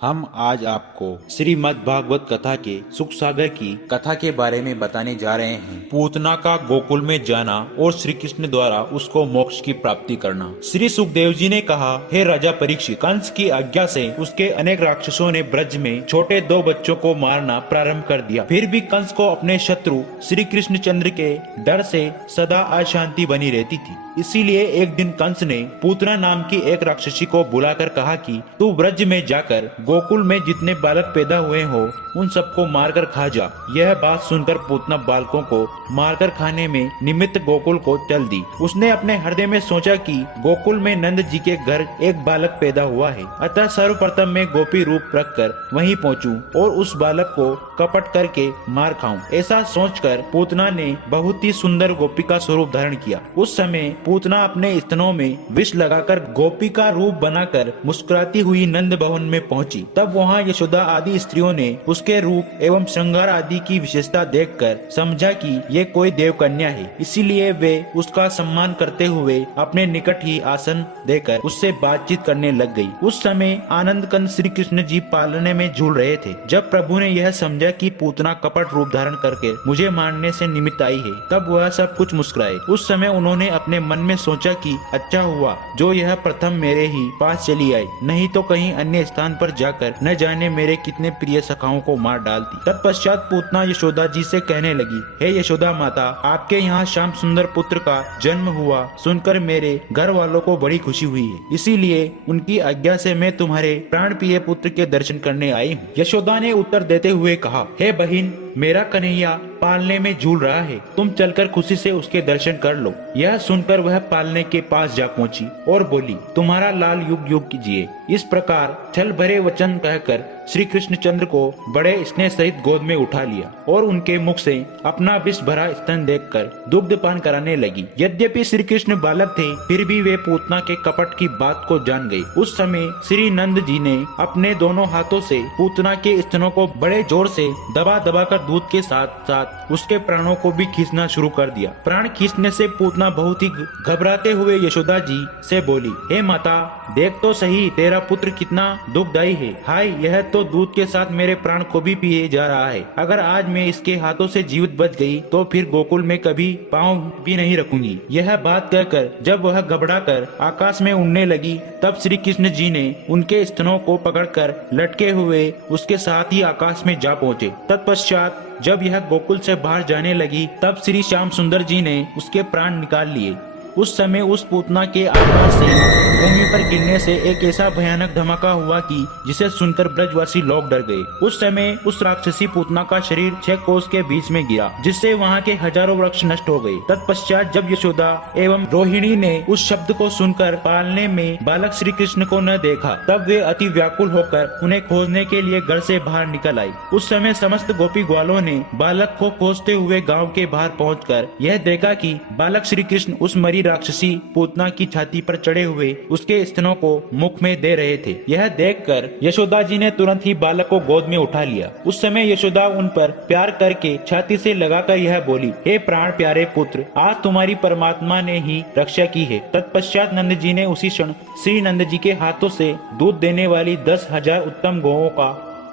हम आज आपको श्रीमद् भागवत कथा के सुख सागर की कथा के बारे में बताने जा रहे हैं। पूतना का गोकुल में जाना और श्री कृष्ण द्वारा उसको मोक्ष की प्राप्ति करना। श्री सुखदेव जी ने कहा, हे राजा परीक्षित, कंस की आज्ञा से उसके अनेक राक्षसों ने ब्रज में छोटे 2 बच्चों को मारना प्रारंभ कर दिया। फिर भी कंस को अपने शत्रु श्री कृष्ण चंद्र के डर से सदा अशांति बनी रहती थी। इसीलिए एक दिन कंस ने पूतना नाम की एक राक्षसी को बुलाकर कहा कि तू ब्रज में जाकर गोकुल में जितने बालक पैदा हुए हो उन सबको मारकर खा जा। यह बात सुनकर पूतना बालकों को मारकर खाने में निमित्त गोकुल को चल दी। उसने अपने हृदय में सोचा कि गोकुल में नंद जी के घर एक बालक पैदा हुआ है, अतः सर्वप्रथम मैं गोपी रूप रखकर वहीं पहुंचूं और उस बालक को कपट करके मार खाऊं। ऐसा सोचकर पूतना ने बहुत ही सुंदर गोपी का स्वरूप धारण किया। उस समय पूतना अपने स्तनों में विष लगाकर गोपी का रूप बनाकर मुस्कुराती हुई नंद भवन में पहुंची। तब वहां यशोदा आदि स्त्रियों ने उसके रूप एवं श्रृंगार आदि की विशेषता देखकर समझा कि ये कोई देव कन्या है। इसीलिए वे उसका सम्मान करते हुए अपने निकट ही आसन देकर उससे बातचीत करने लग गई। उस समय आनंद कंद श्री कृष्ण जी पालने में झूल रहे थे। जब प्रभु ने यह समझा कि पूतना कपट रूप धारण करके मुझे मारने से निमित्त आई है, तब वह सब कुछ मुस्कुराए। उस समय उन्होंने अपने मन में सोचा कि अच्छा हुआ जो यह प्रथम मेरे ही पास चली आई, नहीं तो कहीं अन्य स्थान पर जाकर न जाने मेरे कितने प्रिय सखाओं को मार डालती। तत्पश्चात पूतना यशोदा जी से कहने लगी, हे यशोदा माता, आपके यहाँ श्याम सुंदर पुत्र का जन्म हुआ सुनकर मेरे घर वालों को बड़ी खुशी हुई है। इसीलिए उनकी आज्ञा से मैं तुम्हारे प्राण प्रिय पुत्र के दर्शन करने आई हूँ। यशोदा ने उत्तर देते हुए कहा, हे बहिन, मेरा कन्हैया पालने में झूल रहा है, तुम चलकर खुशी से उसके दर्शन कर लो। यह सुनकर वह पालने के पास जा पहुंची और बोली, तुम्हारा लाल युग युग कीजिए। इस प्रकार छल भरे वचन कहकर श्री कृष्ण चंद्र को बड़े स्नेह सहित गोद में उठा लिया और उनके मुख से अपना विष भरा स्तन देखकर दुग्धपान कराने लगी। यद्यपि श्री कृष्ण बालक थे, फिर भी वे पूतना के कपट की बात को जान गए। उस समय श्री नंद जी ने अपने दोनों हाथों से पूतना के स्तनों को बड़े जोर से दबा दबा कर दूध के साथ साथ उसके प्राणों को भी खींचना शुरू कर दिया। प्राण खींचने से पूतना बहुत ही घबराते हुए यशोदा जी से बोली, हे माता, देख तो सही तेरा पुत्र कितना दुखदायी है। हाय, यह तो दूध के साथ मेरे प्राण को भी पिए जा रहा है। अगर आज मैं इसके हाथों से जीवित बच गई तो फिर गोकुल में कभी पांव भी नहीं रखूंगी। यह बात कहकर जब वह घबराकर आकाश में उड़ने लगी, तब श्री कृष्ण जी ने उनके स्तनों को पकड़कर लटके हुए उसके साथ ही आकाश में जा पहुँचे। तत्पश्चात जब यह गोकुल से बाहर जाने लगी, तब श्री श्याम सुंदर जी ने उसके प्राण निकाल लिए। उस समय उस पूतना के आकाश से भूमि पर गिरने से एक ऐसा भयानक धमाका हुआ कि जिसे सुनकर ब्रजवासी लोग डर गए। उस समय उस राक्षसी पूतना का शरीर 6 कोस के बीच में गिरा, जिससे वहाँ के हजारों वृक्ष नष्ट हो गए। तत्पश्चात जब यशोदा एवं रोहिणी ने उस शब्द को सुनकर पालने में बालक श्री कृष्ण को न देखा, तब वे अति व्याकुल होकर उन्हें खोजने के लिए घर से बाहर निकल आई। उस समय समस्त गोपी ग्वालों ने बालक को खोजते हुए गाँव के बाहर पहुँच यह देखा कि बालक श्री कृष्ण उस मरी राक्षसी पूतना की छाती पर चढ़े हुए उसके स्तनों को मुख में दे रहे थे। यह देखकर यशोदा जी ने तुरंत ही बालक को गोद में उठा लिया। उस समय यशोदा उन पर प्यार करके छाती से लगाकर यह बोली, हे प्राण प्यारे पुत्र, आज तुम्हारी परमात्मा ने ही रक्षा की है। तत्पश्चात नंद जी ने उसी क्षण श्री नंद जी के हाथों से दूध देने वाली 10,000 उत्तम गौओं का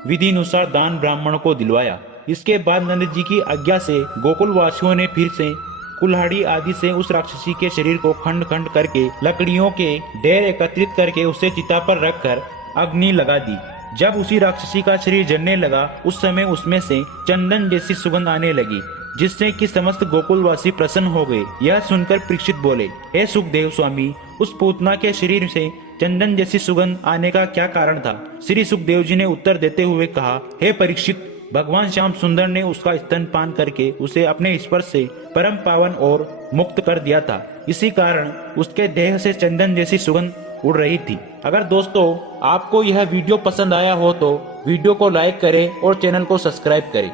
विधि अनुसार दान ब्राह्मणों को दिलवाया। इसके बाद नंद जी की आज्ञा से गोकुल वासियों ने फिर से कुल्हाड़ी आदि से उस राक्षसी के शरीर को खंड खंड करके लकड़ियों के ढेर एकत्रित करके उसे चिता पर रखकर अग्नि लगा दी। जब उसी राक्षसी का शरीर जलने लगा, उस समय उसमें से चंदन जैसी सुगंध आने लगी, जिससे कि समस्त गोकुलवासी प्रसन्न हो गए। यह सुनकर परीक्षित बोले, हे सुखदेव स्वामी, उस पूतना के शरीर से चंदन जैसी सुगंध आने का क्या कारण था? श्री सुखदेव जी ने उत्तर देते हुए कहा, हे परीक्षित, भगवान श्याम सुंदर ने उसका स्तनपान करके उसे अपने स्पर्श से परम पावन और मुक्त कर दिया था। इसी कारण उसके देह से चंदन जैसी सुगंध उड़ रही थी। अगर दोस्तों आपको यह वीडियो पसंद आया हो तो वीडियो को लाइक करें और चैनल को सब्सक्राइब करें।